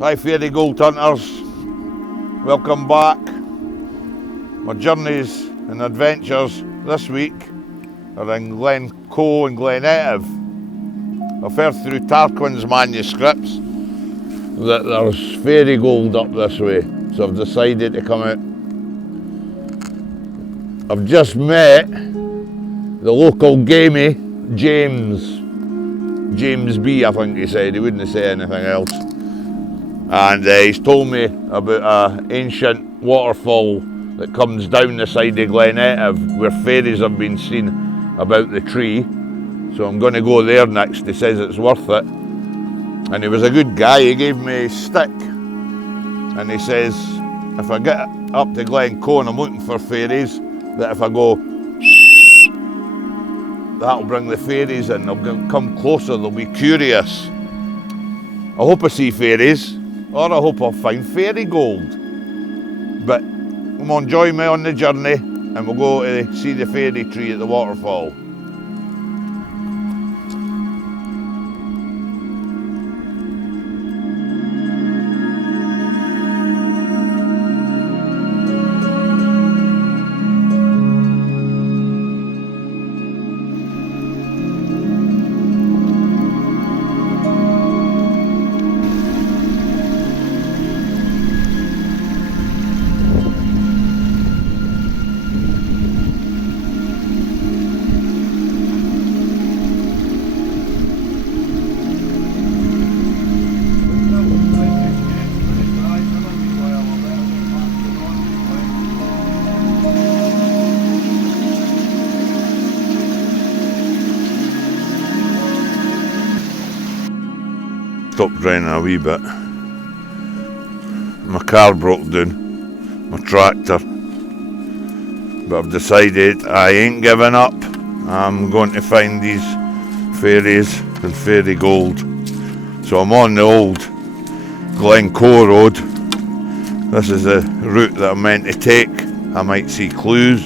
Hi FaerieGold hunters, welcome back. My journeys and adventures this week are in Glen Coe Glen Etive. I've heard through Tarquin's manuscripts that there's FaerieGold up this way, so I've decided to come out. I've just met the local gamey, James B, I think he said, he wouldn't say anything else. And he's told me about an ancient waterfall that comes down the side of Glen Etive where fairies have been seen about the tree. So I'm going to go there next. He says it's worth it. And he was a good guy. He gave me a stick. And he says, if I get up to Glen Coe and I'm looking for fairies, that if I go, that'll bring the fairies in. They'll come closer. They'll be curious. I hope I see fairies. Or I hope I'll find FaerieGold. But come on, join me on the journey and we'll go to see the fairy tree at the waterfall. Stopped draining a wee bit. My car broke down, my tractor. But I've decided I ain't giving up. I'm going to find these fairies and FaerieGold. So I'm on the old Glen Coe road. This is the route that I'm meant to take. I might see clues.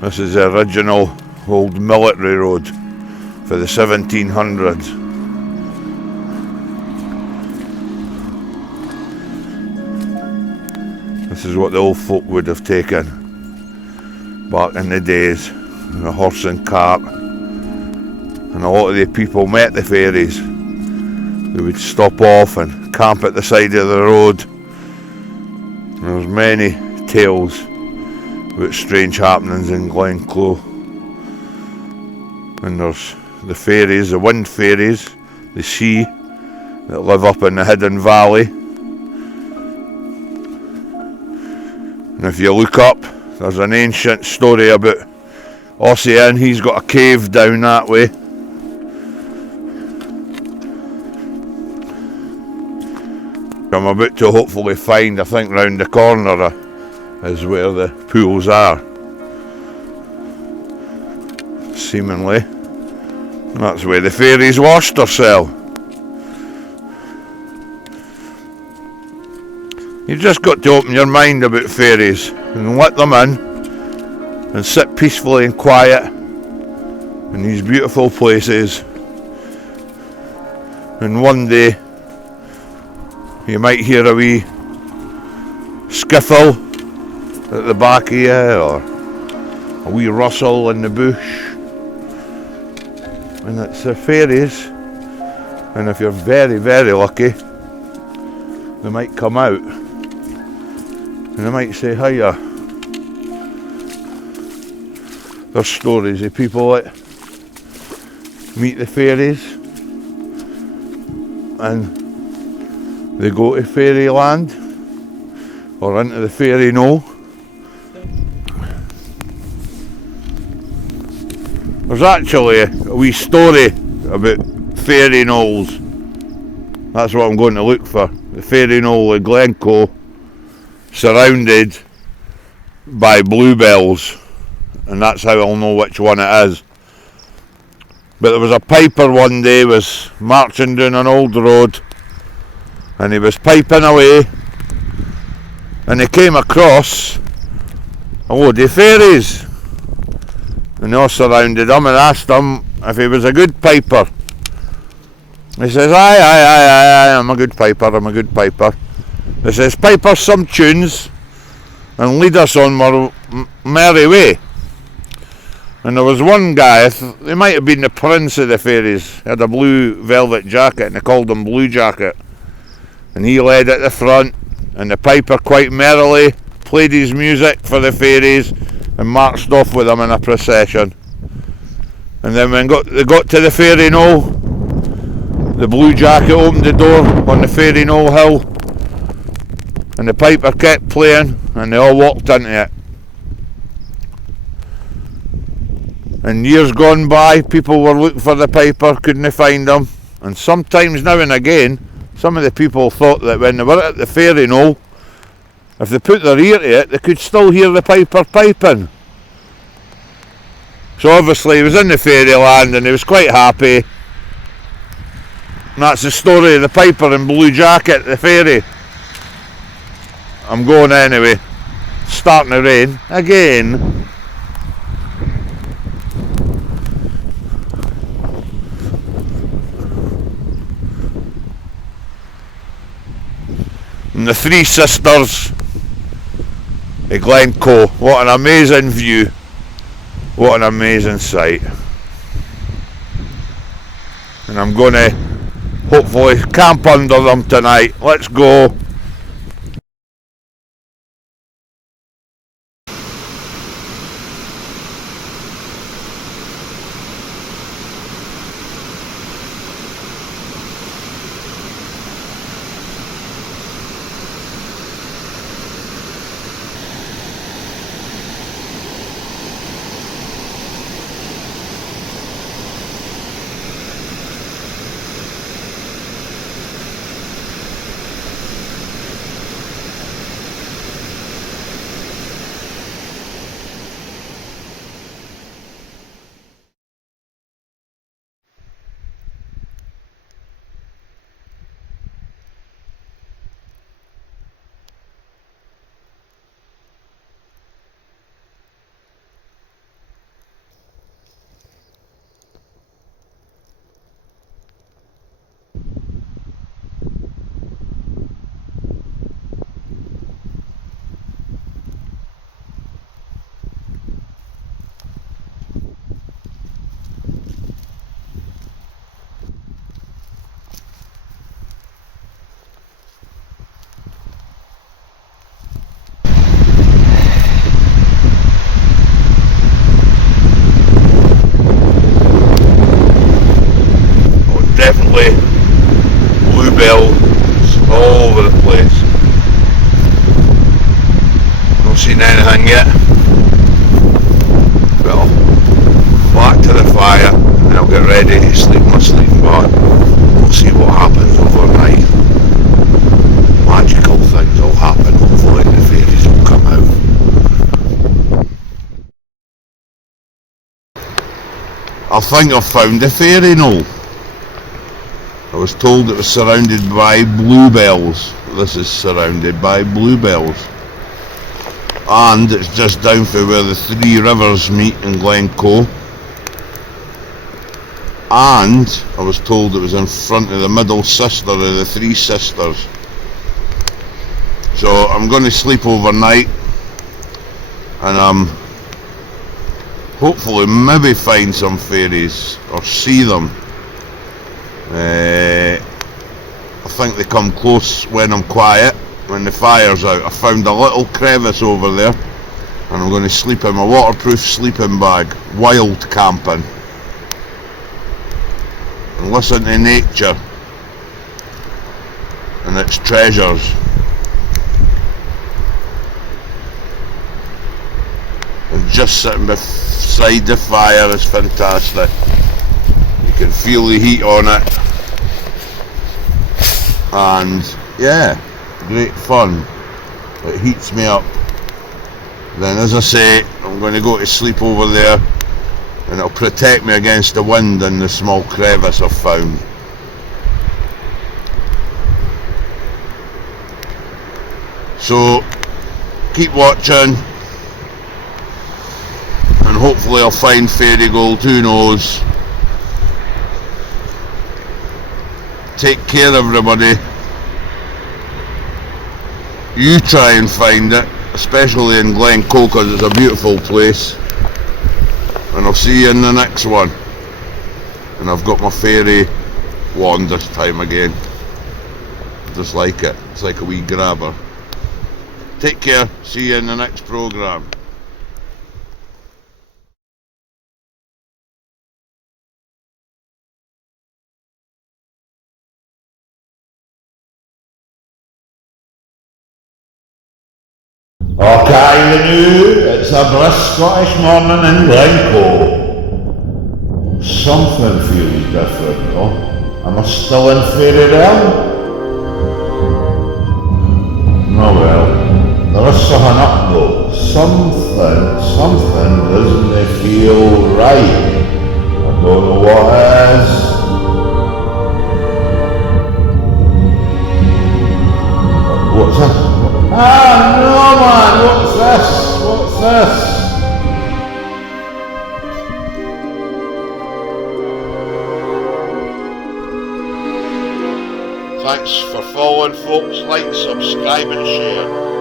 This is the original old military road for the 1700s. This is what the old folk would have taken back in the days, in a horse and cart. And a lot of the people met the fairies. They would stop off and camp at the side of the road. And there's many tales about strange happenings in Glen Coe. And there's the fairies, the wind fairies, the sea, that live up in the hidden valley. And if you look up, there's an ancient story about Ossian. He's got a cave down that way. I'm about to hopefully find, I think round the corner is where the pools are. Seemingly. That's where the fairies washed herself. You've just got to open your mind about fairies and let them in and sit peacefully and quiet in these beautiful places. And one day you might hear a wee skiffle at the back of you or a wee rustle in the bush. And it's the fairies. And if you're very, very lucky, they might come out. And I might say hiya. There's stories of people that meet the fairies and they go to fairyland or into the fairy knoll. There's actually a wee story about fairy knolls. That's what I'm going to look for. The fairy knoll of Glen Coe, surrounded by bluebells, and that's how I'll know which one it is. But there was a piper one day was marching down an old road and he was piping away and he came across a load of fairies and they all surrounded him and asked him if he was a good piper. He says, aye, I'm a good piper. He says, pipe us some tunes and lead us on our merry way. And there was one guy, he might have been the prince of the fairies, he had a blue velvet jacket and they called him Blue Jacket. And he led at the front, and the piper quite merrily played his music for the fairies and marched off with them in a procession. And then when they got to the Fairy Knoll, the Blue Jacket opened the door on the Fairy Knoll hill, and the piper kept playing, and they all walked into it. And years gone by, people were looking for the piper, couldn't find him, and sometimes now and again, some of the people thought that when they were at the Fairy Knoll, if they put their ear to it, they could still hear the piper piping. So obviously he was in the fairyland and he was quite happy. And that's the story of the piper and Blue Jacket, the fairy. I'm going anyway. It's starting to rain again. And the three sisters of Glen Coe. What an amazing view. What an amazing sight. And I'm going to hopefully camp under them tonight. Let's go. Definitely bluebells all over the place. Not seen anything yet. Well, back to the fire and I'll get ready to sleep my sleeping bag. We'll see what happens overnight. Magical things will happen. Hopefully the fairies will come out. I think I've found the Fairy Knoll. I was told it was surrounded by bluebells. This is surrounded by bluebells. And it's just down for where the three rivers meet in Glen Coe. And I was told it was in front of the middle sister of the three sisters. So I'm going to sleep overnight and hopefully maybe find some fairies or see them. I think they come close when I'm quiet, when the fire's out. I found a little crevice over there and I'm going to sleep in my waterproof sleeping bag, wild camping, and listen to nature and its treasures. And just sitting beside the fire is fantastic. You can feel the heat on it, and yeah, great fun. It heats me up. Then, as I say, I'm going to go to sleep over there and it'll protect me against the wind and the small crevice I've found. So keep watching and hopefully I'll find FaerieGold, who knows. Take care, everybody. You try and find it, especially in Glen Coe, because it's a beautiful place. And I'll see you in the next one. And I've got my fairy wand this time again. Just like it. It's like a wee grabber. Take care. See you in the next programme. Okay, the new, it's a brisk Scottish morning in Glen Coe. Something feels different though. Am I still in FaerieGold? No well, there is something up though. Something doesn't feel right. I don't know what it is. What's this? Ah no man, what's this? What's this? Thanks for following folks, like, subscribe and share.